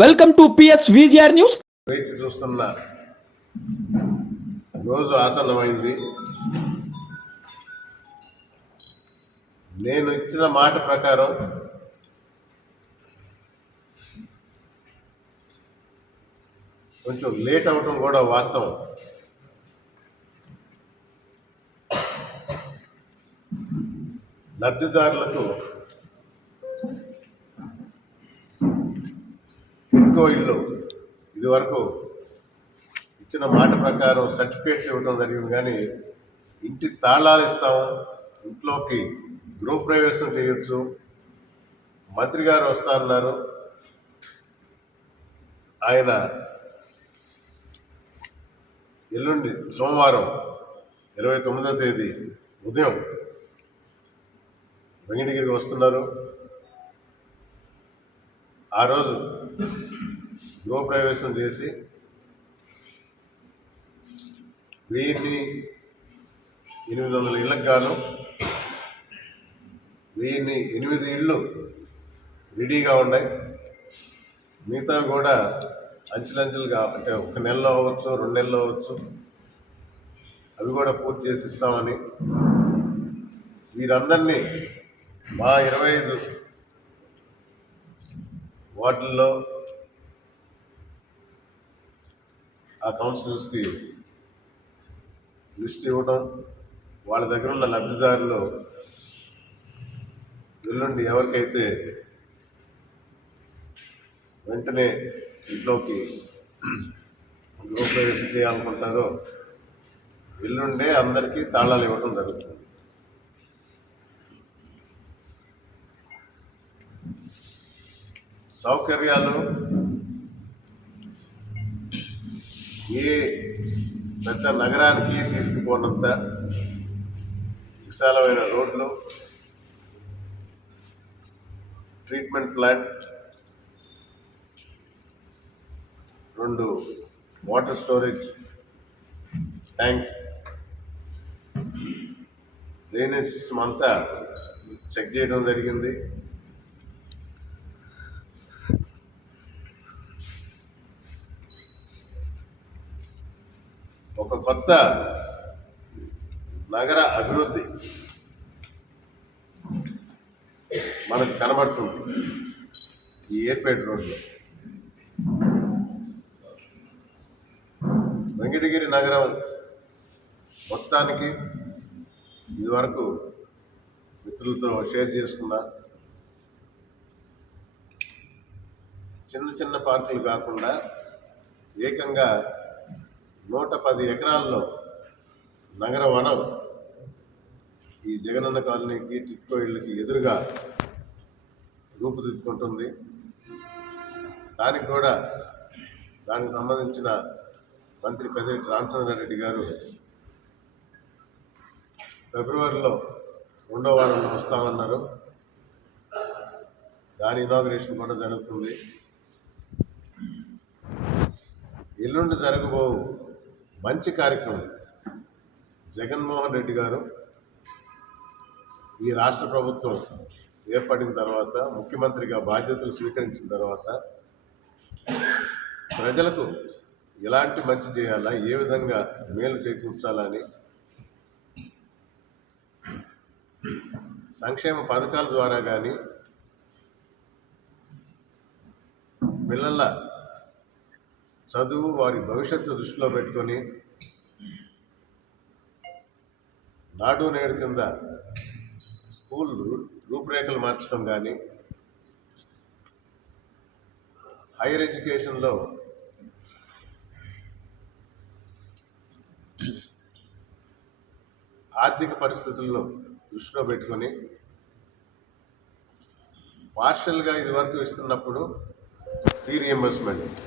Welcome to PS VGR news వేచి చూస్తున్న రోజు ఆసన్నమైంది. నేను ఇచ్చిన మాట ప్రకారం కొంచెం లేట్ అవటం కూడా వాస్తవం. లబ్ధిదారులకు ఇంకో ఇల్లు. ఇదివరకు ఇచ్చిన మాట ప్రకారం సర్టిఫికేట్స్ ఇవ్వడం జరిగింది కానీ ఇంటి తాళాలు ఇస్తాము ఇంట్లోకి గృహప్రవేశం చేయొచ్చు. మంత్రి గారు వస్తారన్నారు. ఆయన ఎల్లుండి సోమవారం ఇరవై తొమ్మిదో తేదీ ఉదయం వెంకటగిరికి వస్తున్నారు. ఆ రోజు గృహప్రవేశం చేసి వెయ్యిన్ని ఎనిమిది వందల ఇళ్ళకు గాను వెయ్యిన్ని ఎనిమిది ఇళ్ళు రెడీగా ఉన్నాయి. మిగతా కూడా అంచెలంచెలుగా అంటే ఒక నెలలో అవ్వచ్చు రెండు నెలలు అవ్వచ్చు. అవి కూడా పూర్తి చేసి ఇస్తామని వీరందరినీ మా ఇరవై ఐదు వార్డుల్లో ఆ కౌన్సిలర్స్కి లిస్ట్ ఇవ్వడం వాళ్ళ దగ్గర ఉన్న లబ్ధిదారులు ఎల్లుండి ఎవరికైతే వెంటనే ఇంట్లోకి గృహప్రవేశం చేయాలనుకుంటారో ఎల్లుండే అందరికీ తాళాలు ఇవ్వడం జరుగుతుంది. సౌకర్యాలు ఏ పెద్ద నగరానికి తీసుకుపోనంత విశాలమైన రోడ్లు ట్రీట్మెంట్ ప్లాంట్ రెండు water storage tanks drainage system అంతా చెక్ చేయడం జరిగింది. ఒక కొత్త నగర అభివృద్ధి మనకు కనబడుతుంది ఈ ఏర్పేట రోడ్లో. వెంకటగిరి నగరం మొత్తానికి ఇదివరకు మిత్రులతో షేర్ చేసుకున్నా చిన్న చిన్న పార్కులు కాకుండా ఏకంగా నూట పది ఎకరాల్లో నగర వనం ఈ జగనన్న కాలనీకి టిక్కో ఇళ్ళకి ఎదురుగా రూపుదిద్దుకుంటుంది. దానికి కూడా దానికి సంబంధించిన మంత్రి పెద్దిరెడ్డి రామచంద్రారెడ్డి గారు ఫిబ్రవరిలో రెండో వారంలో వస్తామన్నారు. దాని ఇనాగ్రేషన్ కూడా జరుగుతుంది. ఎల్లుండి జరగబో మంచి కార్యక్రమం. జగన్మోహన్ రెడ్డి గారు ఈ రాష్ట్ర ప్రభుత్వం ఏర్పడిన తర్వాత ముఖ్యమంత్రిగా బాధ్యతలు స్వీకరించిన తర్వాత ప్రజలకు ఎలాంటి మంచి చేయాలా ఏ విధంగా మేలు చేకూర్చాలని సంక్షేమ పథకాల ద్వారా కానీ పిల్లల చదువు వారి భవిష్యత్తు దృష్టిలో పెట్టుకొని నాడు నేడు కింద స్కూల్ రూపురేఖలు మార్చడం కానీ హైయర్ ఎడ్యుకేషన్లో ఆర్థిక పరిస్థితులను దృష్టిలో పెట్టుకొని పార్షల్గా ఇదివరకు ఇస్తున్నప్పుడు ఫీ రియంబర్స్మెంట్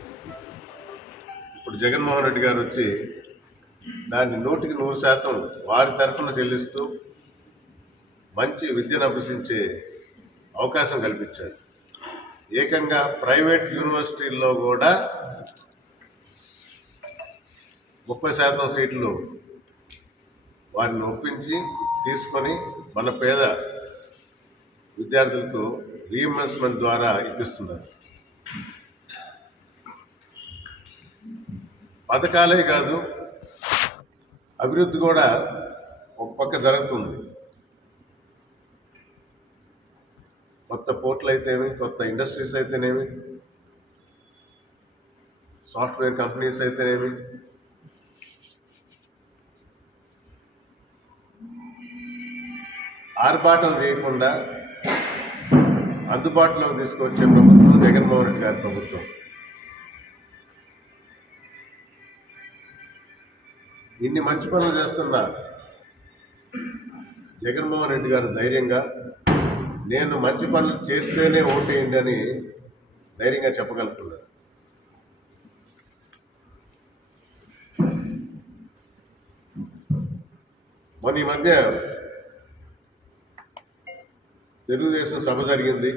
ఇప్పుడు జగన్మోహన్ రెడ్డి గారు వచ్చి దాన్ని నూటికి నూరు శాతం వారి తరఫున చెల్లిస్తూ మంచి విద్యను అభ్యసించే అవకాశం కల్పించారు. ఏకంగా ప్రైవేట్ యూనివర్సిటీల్లో కూడా ముప్పై శాతం సీట్లు వారిని ఒప్పించి తీసుకొని మన పేద విద్యార్థులకు రీఎంబర్స్మెంట్ ద్వారా ఇప్పిస్తున్నారు. పథకాలే కాదు అభివృద్ధి కూడా ఒక పక్క జరుగుతుంది. కొత్త పోర్ట్లు అయితేనేమి కొత్త ఇండస్ట్రీస్ అయితేనేమి సాఫ్ట్వేర్ కంపెనీస్ అయితేనేమి ఆర్భాటం చేయకుండా అందుబాటులోకి తీసుకొచ్చే ప్రభుత్వం జగన్మోహన్ రెడ్డి గారి ప్రభుత్వం. ఇన్ని మంచి పనులు చేస్తున్న జగన్మోహన్ రెడ్డి గారు ధైర్యంగా నేను మంచి పనులు చేస్తేనే ఓటేయండి అని ధైర్యంగా చెప్పగలుగుతున్నారు. మొన్న ఈ మధ్య తెలుగుదేశం సభ జరిగింది.